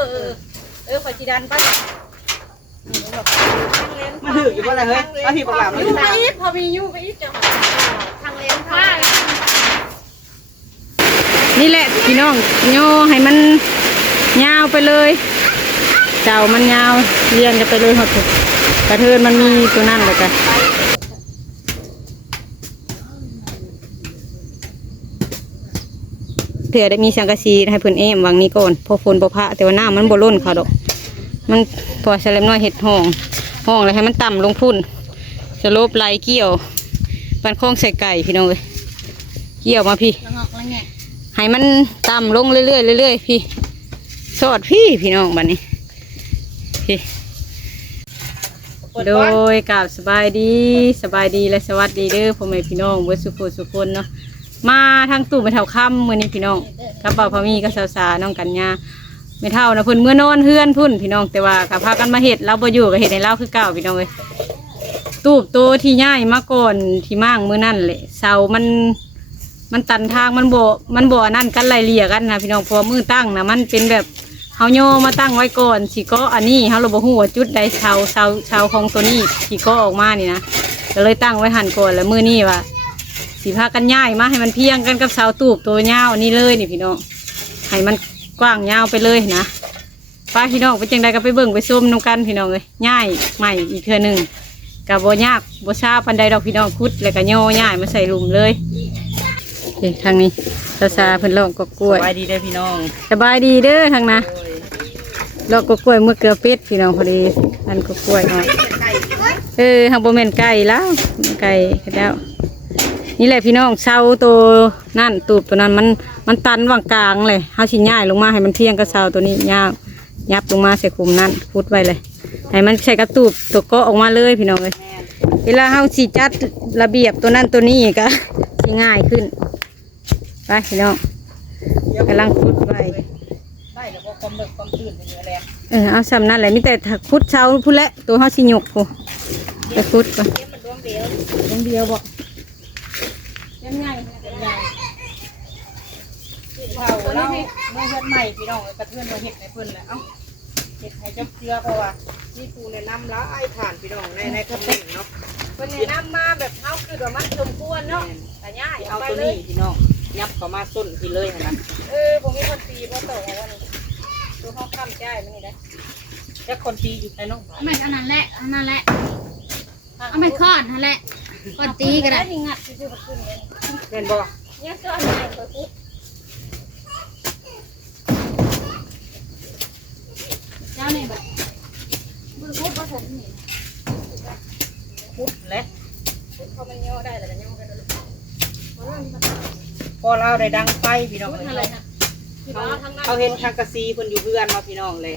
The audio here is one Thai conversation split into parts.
ขอจีดันไปมันถืออยู่ว่าอะไรเฮ้ยเอาที่ประกาศมันไปอีกพอมีอยู่ไปอีกเจ้าทางเลนทางนี่แหละพี่น้องโย่ให้มันยาวไปเลยเจ้ามันยาวเรียงกันไปเลยหมดกระเทินมันมีตัวนั่นเลยกันเถื่อได้มีสังกะสีให้เพื่อนเอ็มวางนี้ก่อนพอฝนพอพระแต่ว่าหน้ามันบ่ล้นเขาดอกมันพอแสลมน้อยเห็ดห้องเลยให้มันต่ำลงพุ่นจะลบไหลเกี่ยวปันโค้งใส่ไก่พี่น้องเลยเกี่ยวมาพี่ให้มันต่ำลงเรื่อยๆเรื่อยๆพี่สอดพี่น้องบัดนี้พี่โดยกราบสบายดีและสวัสดีเด้อพ่อแม่พี่น้องเบิดสุขคนเนาะมาทางตู้ไม่เท่าค่ำมื้อนี้พี่น้องกระเป๋าพามีกับสาวๆน้องกัญญาไม่เท่านะเพิ่นเมื่อนอนเฮือนพุ่นพี่น้องแต่ว่ากับพากันมาเห็ดเราบ่อยู่กับเห็ดในเล่าคือเก่าพี่น้องเลยตูบโตที่ย่ายมาก่อนที่มั่งมื้อนั่นแหละเสามันตันทางมันบ่นั่นกันไล่เลี่ยกันนะพี่น้องพอมือตั้งนะมันเป็นแบบเฮาโยมาตั้งไว้ก่อนสิก็อันนี้เฮาเราบ่ฮู้ว่าจุดใดเสาของตัวนี้สิก็ออกมานี่นะก็เลยตั้งไว้หันก่อนแล้วมื้อนี้ว่าสิพากันย่ายมาให้มันเพียงกันกับเสาตูบตัวยาวนี่เลยนี่พี่น้องให้มันกว้างยาวไปเลยนะป้าพี่น้องไปจังใดก็ไปเบิ่งไปส้มน้ำกันพี่น้องเลยย่ายใหม่อีกเทื่อหนึ่งกับโบยากโบซาปันใดดอกพี่น้องคุดแล้วก็ย่ายมาใส่หลุมเลยทางนี้ซาเพิ่นลอกกกล้วยสบายดีเด้อพี่น้องสบายดีเด้อทางนะลอกกกล้วยเมื่อเกลือเป็ดพี่น้องพอดีอันกกล้วยเนาะทางโบเมนไก่แล้วไก่แล้วนี่แหละพี่น้องเสาตัวนั่นตูบตัวนั้นมันตันว่างกลางเลยเฮาชิ้นย่ายลงมาให้มันเพียงกับเสาตัวนี้ยาวยับลงมาใส่คุมนั่นพุดไว้เลยให้มันใส่กระตูบตัวก็ออกมาเลยพี่น้องเลยเวลาเฮาสีจัดระเบียบตัวนั้นตัวนี้ก็สิง่ายขึ้นไปพี่น้องกำลังพุดไว้ได้แล้วก็ความเลิกความตื่นอย่างเงี้ยเอาซ้ำนั่นแหละมีแต่พุดเสาพุดและตัวเฮาสิหยกพูไปพุดก่อนเดียวบอกยังไงเผาเราเมื่อเฮ็ดใหม่พี่น้องกระเทือนมาเฮ็ดในเพิ่นแหละเอ้าเฮ็ดให้เจ้าเกลือเพราะว่านี่ปูแนะนำแล้วไอ้ฐานพี่น้องในคำนี้เนาะเพิ่นแนะนำมาแบบเฮาคือว่ามันสมควรเนาะแต่ย่ายเอาตัวนี้พี่น้องยับเข้ามาส้นพี่เลยนะผมมีคนตีเพราะโตว่านี่ดูเฮาค้ำใจมันนี่ได้แล้วคนตีอยู่ในน้องไม่อันนั้นแหละเอาไม่คอนนั่นแหละก็ตีกันได้งัดซื้อมาขึ้นเลยเห็นบ่เนี่ยก็อะไรก็ปุ๊บเจ้าเนี่ยแบบมือปุ๊บก็ถึงนี่ปุ๊บเลยพอมันย่อได้แต่ย่อกันเลยพอเราได้ดังไฟพี่น้องเลยเขาเห็นทางกระซีคนอยู่เพื่อนมาพี่น้องเลย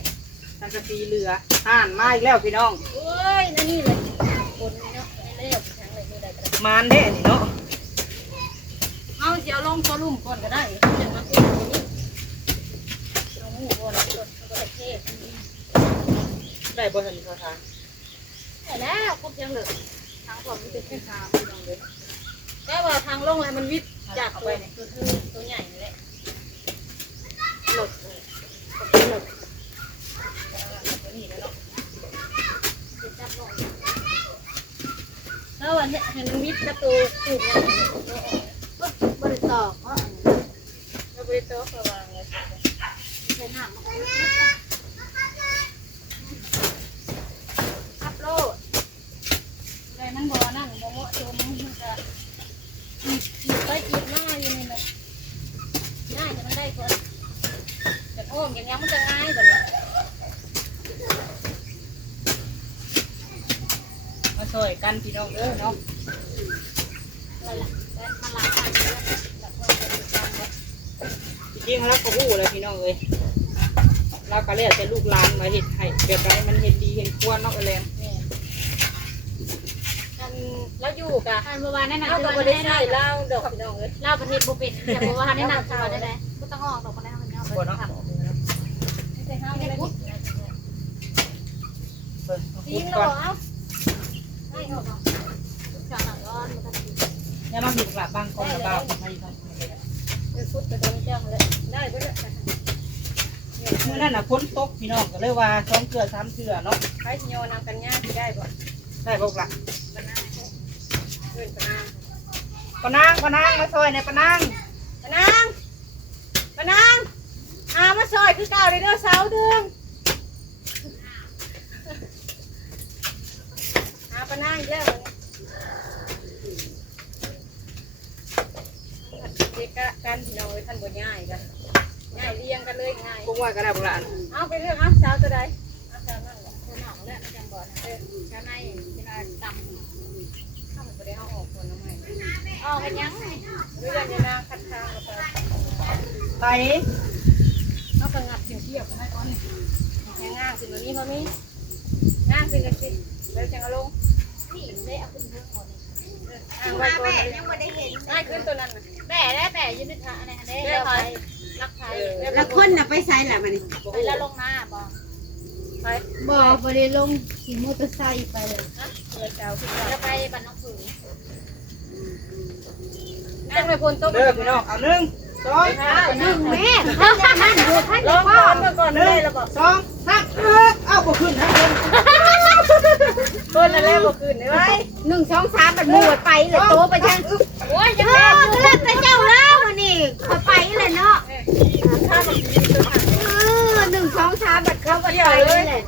ทางกระซีเรือห่านมาอีกแล้วพี่น้องเอ้ยนั่นนี่เลยคนนี่เนาะมานเด้นี่เนาะเอาเดี๋ยวลงตัวลุ่มก่อนก็ได้จะมาพูดนี้ลงหูก่อนก็ได้เทศได้บ่ทันเขาทางได้แล้วครบยังเหลือทางผมมันเป็นแค่ทางไม่ต้องเลยแค่ว่าทางลงอะไรมันวิดจากไปตัวใหญ่นี่แหละหลดเลยหลดตัวนี้แล้วเนาะจับลงแล้ววันนี้เห็นวิทย์ประตูถูกเนี่ยบริตอกบริตอกระวังเลยใช้หนักอัพโหลดแต่มันบ่นั่งบ่เหมาะสมมันจะไปจีบหน้าอยู่นี่แบบง่ายแต่มันได้คนแต่โอ้ยอย่างเงี้ยมันจะง่ายแบบนี้มาช่วยกันพี่น้องเด้อเนาะจริงๆแล้วก็หู้เลยพี่น้องเลยเราก็เรียกแต่ลูกหลานมาเห็ดให้แบบไรมันเห็ดดีเห็ดควรเนาะอะไรแล้วอยู่กับเมื่อวานนั่นน่ะเราไม่ได้ใช่เล่าดอกพี่น้องเลยเล่าประเทศบุปินแต่เมื่อวานนั่นน่ะจะมาได้ไหมก็ต้องออกดอกมาได้มันเอาไปทำไม่ใช่ห้าวไม่ได้พุทธทีมเราเอาให้ออกเนี่ยมาผิดกลับบางคนกับบางไม่ทำอะไรเลยพุทธจะโดนเจ้าเลยได้ก็ได้ เมื่อนั้นน่ะฝนตกพี่น้องก็เลยว่า2เทื่อ3เทื่อเนาะ ไปสิโยนำกันย่าสิได้บ่ ได้บ่ล่ะ ปะนางเอิ้นปะนาง ปะนางมาซอยในปะนาง ปะนางปะนางมาซอยคือเก่าเลยเด้อเสาเด้อปะนางอีกแล้วเด็กกันพี่น้องท่านบ่ง่ายกันง่ายเรียงกันเลยง่าย คงว่าก็ได้บ่ล่ะ เอาไปเรื่องเอาสาวตัวใดเอาสาวนั่นแหละตัวหนองแล้วจำบ่นะข้างในเวลาดำข้าวมันบ่ได้เอาออกคนน้ำใหม่ออกกันยังหรือยังจะนางคัดค้างแล้วก็ ไป เอากระงับสิ่งที่อยากให้ก่อนแค่ง่างสิแบบนี้พอมีง่างสิกันสิแล้วจังเอาลงนี่ได้เอาขึ้นเรื่องหมดอ่างไว้ก่อนยังไม่ได้เห็นง่ายขึ้นตัวนั้นแม่ได้แม่ยืนในท่าอะไรได้แล้วไปรักไทย แล้วคนน่ะไปไสล่ะมัน ไปแล้วลงมาบ่ไป บ่ได้ลงขี่มอเตอร์ไซค์ไปเลย นะเปิดเจ้าขึ้นแล้วไปบ้านน้องผือจังไปพนต้ม เด้อพี่น้องเอา1 2 นึ่งแม่เขาจะนั่นอยู่ท่าน ลองก่อนเมื่อก่อนได้แล้วบอก 2 3เอาบ่ขึ้นทั้งคน คนนั่นแหละบอกคืนได้ไหม 1 2 3มันบวชไปเลยโตไปจัง โอ้ยยัง เอ แม่ อก็เลยไปเจ้าแล้ววันนี้เขาไปเลยเนาะ ข้าบอกดีตัวหัน 1 2 3บัดเขาไปเลย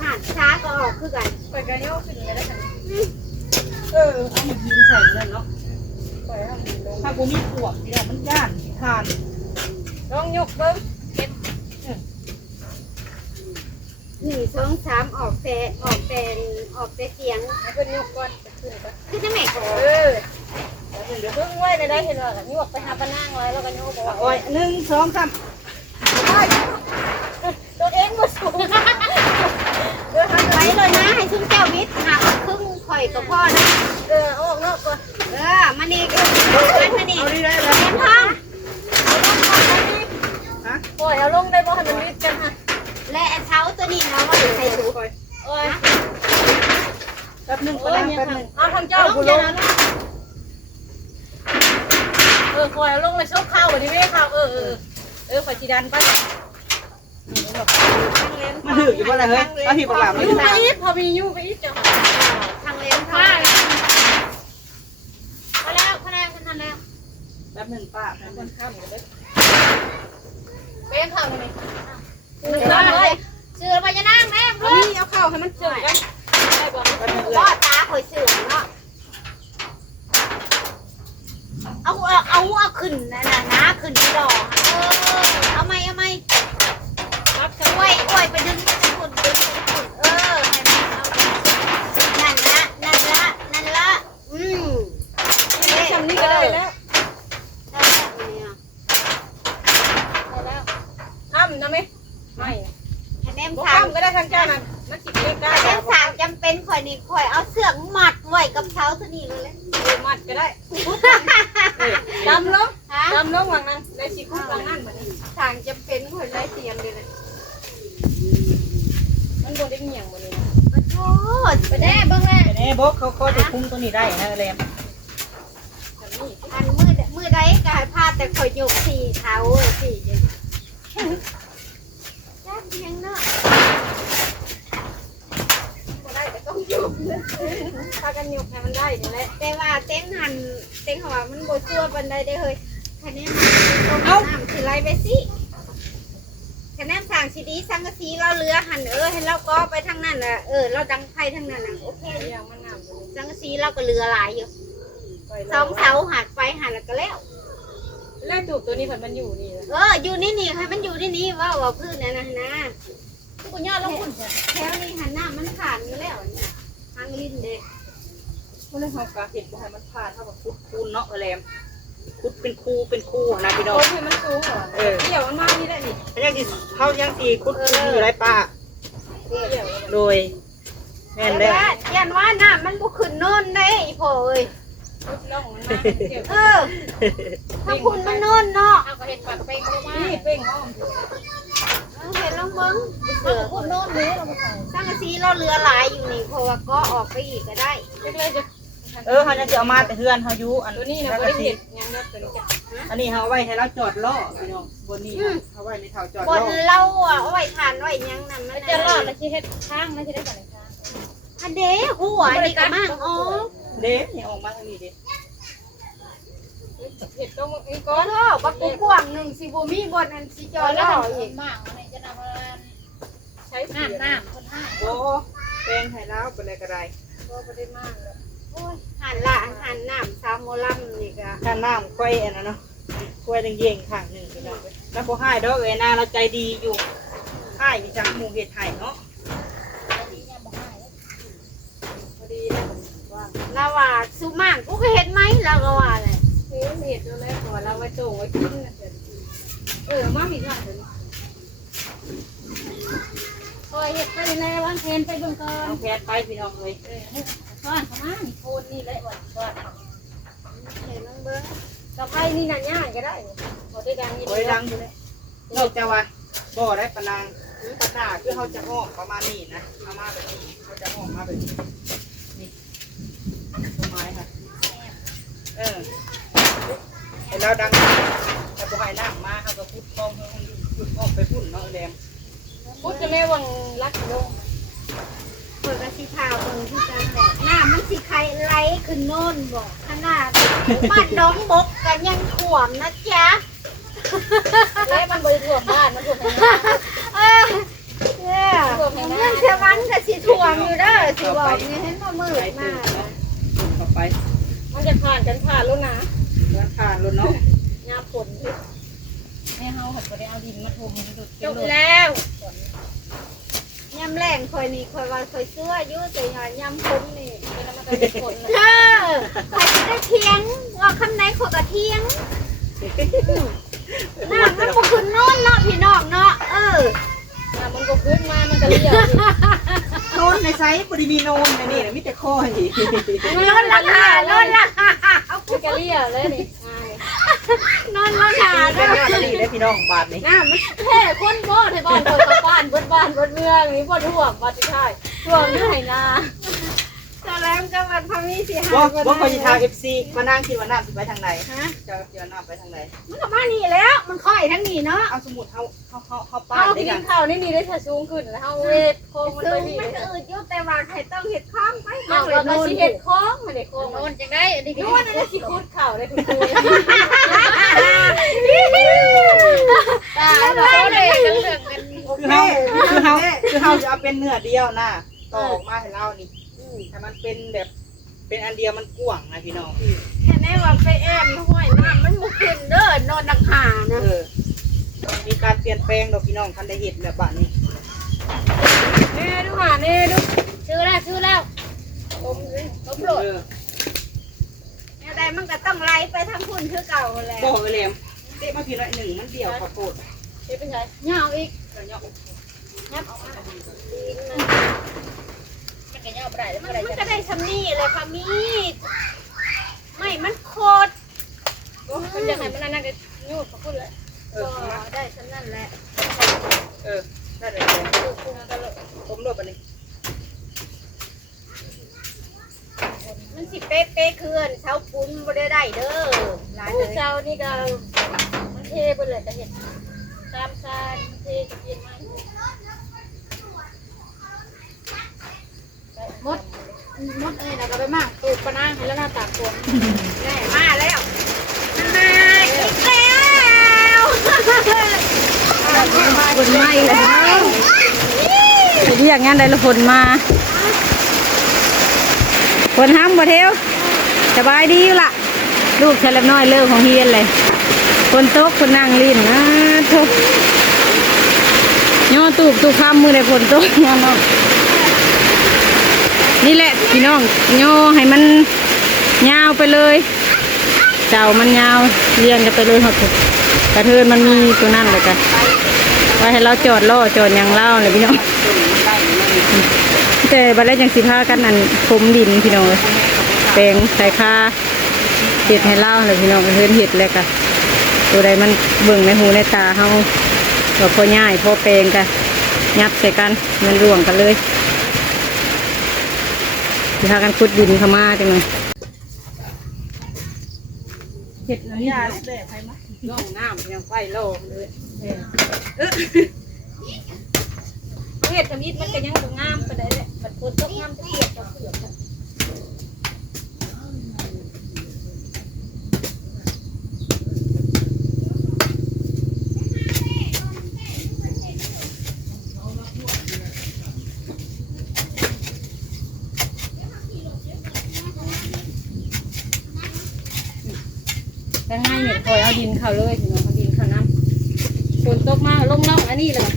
ผ่านช้าก็ออกคือกัน ไปกันโยกขึ้นเลยแล้วกัน เอามายิงใส่นั่นเนาะ ปล่อยให้มันลง ถ้าบ่มีปวกพี่น้องมันย่านทาน ลองยกเบิ้ง 1 2 3ออกแต่เสียง ให้เพิ่นยกก่อนจะขึ้นก่อน คือจะแม่ก็ เดี๋ยวเพิ่งไว้ได้เห็นว่ากันยกไปหาปนางไว้แล้วก็โยกบอกว่า โอ้ย1 2 3 ตัวเองมาสูงเดี๋ยวหา ไปเลยนะให้ชุ่มเจ้าวิทย์หาครึ่งข่อยกับพ่อนะ ออกนอกก่อน มานี่มานี่ เอาดีได้เลย เต็มท้อง ฮะ ปล่อยเอาลงได้บ่ให้มันมิดกันฮะ และเท้าตัวนี้นะว่าใครถูก โอ้ย แป๊บนึง โอ้ แป๊ ย บนึ เนี่ย งแป๊บนึง เอาทางเจ้าผู้ลงปล่อยเอาลงเลยชกเข้าวันนี้ไม่เข้าปฏิดันไป มันถืออยู่บ่ล่ะเฮ้ยเอาที่ปากหลามมัน ยู่ ถือ ไปอีกพอมียู่ไปอีกเจ้า ทางเลี้ยงทางมาแล้วคะแนนกันทันแล้ว แป๊บนึงป้า คนข้ามกันเลยเป็นข้าวนี่ เสือมาจะนั่งแม่ เอานี่เอาข้าวให้มันเชื่อกันได้บ่ แป๊บนึง พ่อตาคอยเสือเนาะเอาขึ้นนะขึ้นที่ดอกเอาไหมรับ อวยไปดึงขุนให้มันเอานั่นละทำนี่ก็ได้แล้วทำนะไหมไม่ คะแนน บ่ ทาง ทำก็ได้ทางเจ้านั่นมันสิเล็กได้ คะแนนทางจำเป็นข่อยนี่ข่อยเอาเสือกมัดไว้กับเท้าตัวนี้เลย มัดก็ได้ดำลงดำลงวางนั่นได้สิคุกวางนั่นแบบนี้ ทางจำเป็นข่อยไล่เตียงเลย มันบ่ได้เหนียงบ่เลย โอ้ไปแน่เบิ่งแน่ ไอ้นี่บอกเขาจะคุมตัวนี้ได้นะแรม อันมือใดก็ให้พาแต่ข่อยยกสี่เท้าสี่จ้าเพียงเนาะ บ่ได้ก็ต้องอยู่พากันยกให้มันได้นี่แหละ แต่ว่าเต้งหันเต้งหัวมันบ่ชั่วปานใดได้เฮ้ยคะแนนมันน้ำสิไล่ไปสิคะแนนสั่งสีดีสังกะสีเราเรือหันให้เราก็ไปทางนั้นแหละเราดังไฟทางนั้นน่ะโอเค อย่างมันน้ำบ่ สังกะสีเราก็เรือหลายอยู่ ปล่อย สองเสาหักไปหันแล้วก็แล้ว แล้วจูบตัวนี้มันอยู่นี่แหละ อยู่นี่ให้มันอยู่นี่ว่าพื้นนะนะ กูย่อลงคุณ แถวนี้หันหน้ามันขาดอยู่แล้วเนี่ยทางลิ้นเด็ก มันเลยเขากะเห็ดบ่ให้มันผ่านเท่ากับคุดคูนเนาะแรมคุดเป็นคู่นะพี่น้อง โอ้ยมันสูงเหรอเกี่ยวมันมานี่ได้นี่ ยังสิเขายังสิคุดอยู่ไรป้า เกี่ยว โดยแม่นได้ ยันว่าน้ามันบุขึ้นโน่นได้พ่อเอ้ย พุดล่องมันมาเกี่ยว ถ้าคุณมันโน่นเนาะ เอาก็เห็ดปากเป้งลงมานี่เป้งอ้อม เห็นลงเบิ้ง เสือพุดโน่นนี้เราไปใส่ สังกะสีเราเรือหลายอยู่นี่เพราะว่าก็ออกไปอีกก็ได้ เล็กๆจะ เขาจะเอามาแต่เฮือนเขาอยู่อัน ตัวนี้นะบ่ได้เห็ดหยังนะตัวนี้จ้ะ อันนี้เขาเอาไว้ให้เราจอดล้อพี่น้องบนนี้เขาไว้ในเท้าจอด บ ล้ น อ เราอ่ะเอาไว้ทานไว้ยังนั่นมัน จะรอดแล้วสิเฮ็ดข้างแล้วสิได้บ่ได้ข้าง อันเด้หัวนี่ก็มั่งอ๋อ เด้นี่ออกมาทางนี้เด้ เห็ดตรงนี้ ก็ ก่อน เท่าบักกูกว้างหนึ่งสิบ่มีบนอันสิจอล่ออีก มากอันนี้จะนำมาใช้น้ำคนห้า โอ้แปลงให้เราเป็นอะไรก็ได้ ก็บ่ได้มากเลย โอ้ยหันละหันน้ำซามโมลัมนี่ก็ ถ้าน้ำกล้วยอันนั้นเนาะกล้วยเย่งๆข้างหนึ่งพี่น้องแล้วพอให้ดอกเอ้ยนาเราใจดีอยู่ให้มีจังหมูเห็ดไห่เนาะพอดีนะว่า เราว่าสุมานกูก็เห็นไหมเราก็ว่าเลย เห็ดดูแลก่อนเราไว้โจงไว้กินมามีค่ะคอยเห็ดไปแล้ววันเพนไปเบิ่งก่อน เอาแพทไปพี่น้องเลย ก่อนเข้ามานี่โคนนี่แหละว่าก่อน เห็นน้องเบิ้ง กับไผนี่น่ะย่างก็ได้บ่ได้ดังนี่ โอ้ยดังอยู่เลยนอกจากว่าบ่ได้ปะนางปะหน้าคือเขาจะห้องประมาณนี้นะเอามาแบบนี้เขาจะห้องมาแบบนี้นี่ต้นไม้ค่ะให้เราดังแต่พอให้น้ำมาเขาก็พุดคลองเขาพุดคลองไปพุ่นเนาะแดง พูดจะแม่วังรักลง เปิดกระสิพาเบิ่งที่กันแหละหน้ามันสิใครไหลขึ้นโน่นบอกขนาดบ้านน้องบกกันยังถ่วมนะจ๊ะ แล้วมันบริถ่วมบ้านมันถ่วมในนา เออเนี่ยเรื่องเทวันก็สิถ่วมอยู่เด้อสิบอกนี่เห็นว่ามืด ไป มาก พุ่นเข้าไป มันจะผ่านกันผ่านแล้วนะ เดินผ่านรถเนาะ ยาผลแม่เฮาหัดบ่ได้เอาดินมาถมมันดุด จบแล้วยำแรงคอยนี่คอยว่าคอยเสื้ออยู่แต่ยำคุ้มนี่ เป็นแล้วมันก็เป็นผล เออใครจะได้เทียงว่าคำไหนขอกระเทียงน้ามันบ่ขึ้นโน่นเนาะพี่น้องเนาะมันก็ขึ้นมามันก็เลี้ยว โนนในไซส์บริมีโนนในนี่นะมิแต่ข้อนี่ มันลดราคาลดราคาเอา มันก็เลี้ยวเลยนี่ นอนราคา เป็น เด้ ยอด อ ดีเลยพี่น้องบาทนี่ น้ามัน แท้คนบ่ไทบ้านเปิดบ้านเบิดเมืองนี่บ่ท่วมบ่สิใช่ท่วมอยู่ไหนนา ตอนแรกก็มันพอมีสิหา ว่าคนจะทางFC มานั่งคิดว่าน้ำจะไปทางไหน ฮะ จะคิดว่าน้ำไปทางไหน มันก็มานี่แล้ว มันค่อยทั้งนี้เนาะ เอาสมุดเขาป้า เฮา ได้ กิ กัน นข้าวนี่ได้ถ้าสูงขึ้นแล้วเฮาเวทโค้งมัน ซึ่ ไป ง นี่ มันก็อืดอยู่แต่ว่าใครต้องเห็ดข้องไป เอาเราก็สิเฮ็ดโค้งมันได้โค้ง โน่นจังได้อันนี้ นวดนั่นสิคุดข้าวได้คุณครูตาเลยเหลืองกัน คือเขาจะเอาเป็นเนื้อเดียวนะต่อออกมาให้เรานี่แต่มันเป็นแบบเป็นอันเดียวมันกว้างนะพี่น้อง แค่นี้ว่าไปแอมห้วยน้ำมันมุขึ้นเด้อนอนดังหานะ มีการเปลี่ยนแปลงดอกพี่น้องทันได้เห็นแบบบ้านนี้ เน่ดูหาเน่ดูชื่อแล้วต้มโหลด เนี่ยใดมันก็ต้องไล่ไปทางพุ่นคือเก่าแหละ บอกไปเลยเตะมาพี่ละหนึ่งมันเดี่ยวขอโทษ เฮ็ดเป็นไงเหงาอีก เนาะ งับออกมามันก็เหงาบ่ได้แล้ว มั มัน น ก็ได้ชำนี่เลยค่ะมีไม่มันโคตร มันจะให้มันนั่นก็ยูดเขาพูดเลย ก็ได้ชำนั่นแหละ ได้เลยผมรวบไปนี่ มันสิเป๊ะๆคืนเช้าปุ้นบ่ได้ได้เด้อหลายเลย เจ้านี่ก็มันเทไปเลยจะเห็นตามซานเทจะเย็นไหมมดเอ้ยนะก็ไปมากตูดปะนางให้แล้วหน้าตากตัว แน่มาแล้วมาอีกแล้ว ฝนมาอีกแล้วเรียกงานใดละฝนมาฝนห้ามบ่เทวสบายดีอยู่ล่ะลูกชายเล็กน้อยเลิกของเฮียนเลยฝนตกฝนนั่งลิ้นนะทุกย่อตูบคำมือในฝนตกย่อน้องนี่แหละพี่น้องย่อให้มันยาวไปเลยเจ้ามันยาวเรียงกันไปเลยครับกระเทินมันมีตัวนั่นเลยกันไว้ให้เราจอดล่อจอดอย่างเล่าเลยพี่น้องแต่บัดแล้วยังสิพากันนั่นผมดินพี่น้องเลยแปลงใส่ค่าเห็ดให้เล่าเลยพี่น้องเฮ็ดเห็ดเลยกันตัวใดมันเบิ่งในหูในตาเฮาก็พอง่ายพอแปลงกันยัดใส่กันมันร่วงกันเลยสิพากันขุดดินเข้ามาจังเลย ฮ็ดอันนี้ ยาเด้อไปมั้ย ร่องน้ำยังไฟโลเลยเฮ็ดทำอิฐมันก็ยังบ่งามปานใดแหละบัดฝนตกงามจะเปียกจะเสือกแต่ง่ายเนี่ยคอยเอาดินเข้าเลยพี่น้องเอาดินเข้าน้ำฝนตกมาลงน้องอันนี้เลย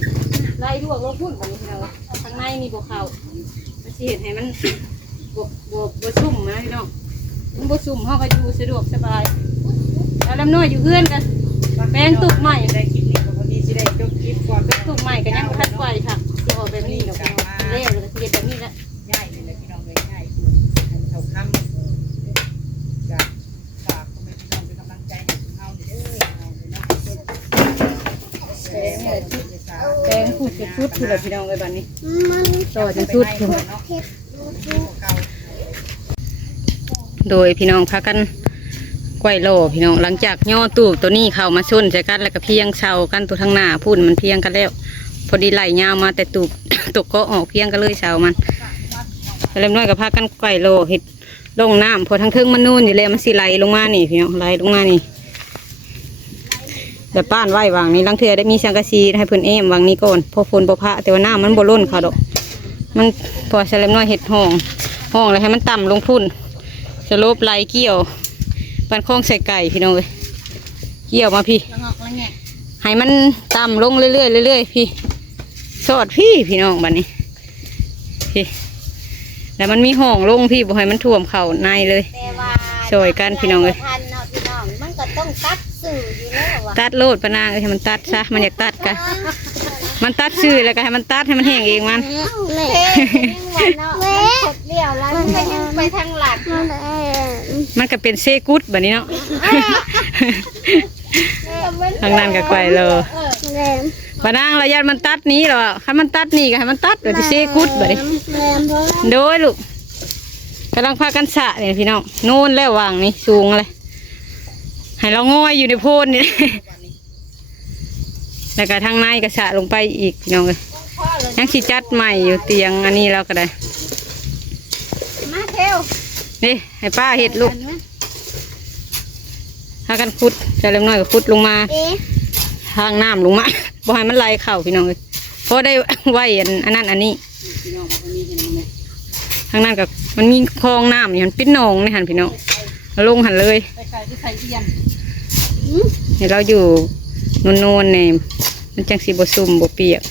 ไล่ลวกลงพุ่นแบบนี้พี่น้องข้างในนี่บวเข้ามันสิเห็นให้มันบชุ่มนะพี่น้องมันบชุ่มเขาก็อยู่สะดวกสบายแล้วลำน้อยอยู่เพื่อนกันแปลงตุกใหม่ ได้คลิปนี้ก็พอดีสิได้จบคลิปก่อน ตุกใหม่ก็ยังคัดไฟค่ะจะออกแบบนี้เดี๋ยวเรียกเลยสิเห็นแบบนี้ละ ง่ายเลยพี่น้องเลยง่ายคือเท่าคำจากฝากพ่อแม่พี่น้องเป็นกำลังใจให้เฮาเด้อแปลงพูดจะชุดคือแบบพี่น้องเลยแบบนี้ต่อจะชุดคือโดยพี่น้องพากันกล้วยโลพี่น้องหลังจากย่อตูบตัวนี้เข้ามาชนใส่กันแล้วก็เพียงเสากันตัวทางหน้าพุ่นมันเพียงกันแล้วพอดีไหลยาวมาแต่ตูบ ตกก็ออกเพียงกันเลยเสามันเริ่มน้อยกับพากันกล้วยโลเห็ดลงน้ำพอทั้งเทิงมันนู่นอยู่เลยมันสิไหลลงมานี่พี่น้องไหลลงมานี่แต่ป้านไหววางนี้ลังเทือได้มีสังกะสีให้เพิ่นเอมวางนี้ก่อนพอฝนพอพระแต่ว่าน้ำมันบ่ล้นเขาดอกมันพอเฉลิมน้อยเห็ดห้องเลยให้มันต่ำลงพุ่นสโลบไหลเกี่ยวปันคล้องใส่ไก่พี่น้องเลยเกี่ยวมาพี่ให้มันต่ำลงเรื่อยๆเรื่อยๆพี่สอดพี่น้องบัดนี้พี่แล้วมันมีห้องลงพี่บ่ให้มันท่วมเข่าในเลยช่วยกันพี่น้องเลยมันก็ต้องตัดสื่ออยู่แล้วว่ะ ตัดโลดปะนางให้มันตัดซะมันอยากตัดกันมันตัดซื่อแล้วก็ให้มันตัดให้มันแห้งเองมันแม่กดเลี้ยวแล้วมันก็ยังไปทางหลักมันก็เป็นเซกุดแบบนี้เนาะทางนั้นก็ไกวเลยปะนางระยะมันตัดนี้หรอให้มันตัดนี่ก็ให้มันตัดแบบเซกุดแบบนี้โดยลูกกำลังพากันสะเนี่ยพี่น้องโน่นแล้ววางนี่สูงเลยให้เราง่อยอยู่ในโพนนี่ แล้วก็ทางในกระสะลงไปอีกพี่น้องเลยยังสิจัดใหม่อยู่เตียงอันนี้เราก็ได้มาเทวนี่ให้ป้าเห็ดลูกถ้ากันขุดจะเริ่มน้อยก็ขุดลงมาทางน้ำลงมาบ่ให้มันไหลเข่าพี่น้องเลยเพราะได้ไหวอันนั้นอันนี้ทางนั้นกับมันมีคลองน้ำนี่มันปิ้นหนองนี่หันพี่น้องลงหันเลยเดี๋ยวเราอยู่นวลๆเนี่ยมันจังสีบซุ่มบเปียก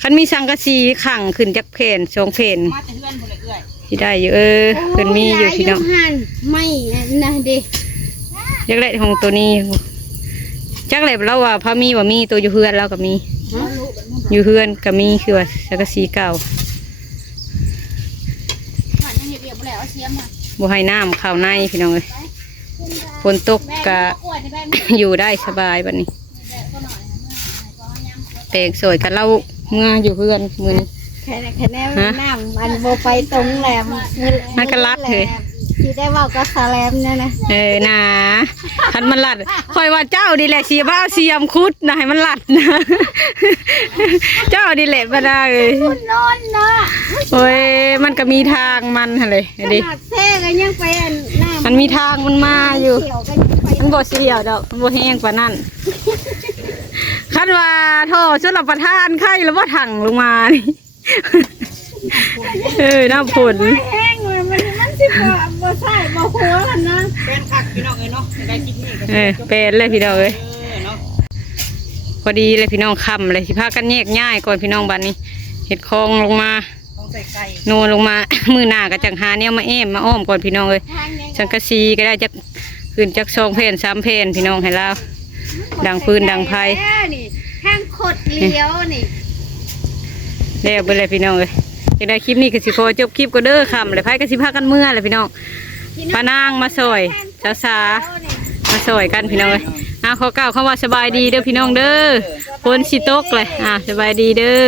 คันมีสังกะสีขังขึ้นจากเพนสองเพนที่ได้อยู่เพิ่นมีอยู่พี่น้องไม่นะดิจักเล็ของตัวนี้จักเล็เราว่าพามีว่ามีตัวอยู่เฮือนเราก็มีอยู่เฮือนก็มีคือว่าสังกะสีเก่าบ่ให้น้ำเข้าในพี่น้องเลยฝนตกก็อยู่ได้สบายแบบนี้แปลงสวยกันเราเมื่ออยู่เพื่อนมือนี้แค่แนวน้ำมันโบไปตรงแหลมมันก็ลัดเลยที่ได้บอกก็สแลมเนี่ยนะนะคันมันลัดคอยว่าเจ้าดีแหละเสียบ้าเสียมคุดนะให้มันลัดนะเจ้าดีแหละมาได้เลยคุณนอนเนาะโอ้ยมันก็มีทางมันเลยดิเท่ก็ยังไปมันมีทางมันมาอยู่มันบ่เสียวดอกมันบ่แห้งกว่านั่นคันว่าท่อช่วยรับประทานไข่แล้วว่าถังลงมานี่น้ำฝนแห้งเลยมันสิบ่ใส่บ่หัวกันนะเป็นคักพี่น้องเนาะได้กินนี่ก็เป็นเลยพี่น้องพอดีเลยพี่น้องคำเลยสิพากันแยกง่ายก่อนพี่น้องบ้านนี้เห็ดคลองลงมาโนลงมามือหน้าก็จังหาเนี่ยมามาอ้อมก่อนพี่น้องเลยสังกะสีก็ได้จากขึ้นจาก2 เพน 3 เพนพี่น้องให้เราดังปืนดังไฟแห้งขดเลี้ยวนี่เรียบไปเลยพี่น้องเลยจะได้คลิปนี้ก็สิพอจบคลิปก็เด้อคำเลยไพ่ก็สิพากันเมื่อเลยพี่น้องป้านางมาซอยสามาซอยกันพี่น้องเลยขอเก่าคำว่าสบายดีเด้อพี่น้องเด้อฝนสิตกเลยสบายดีเด้อ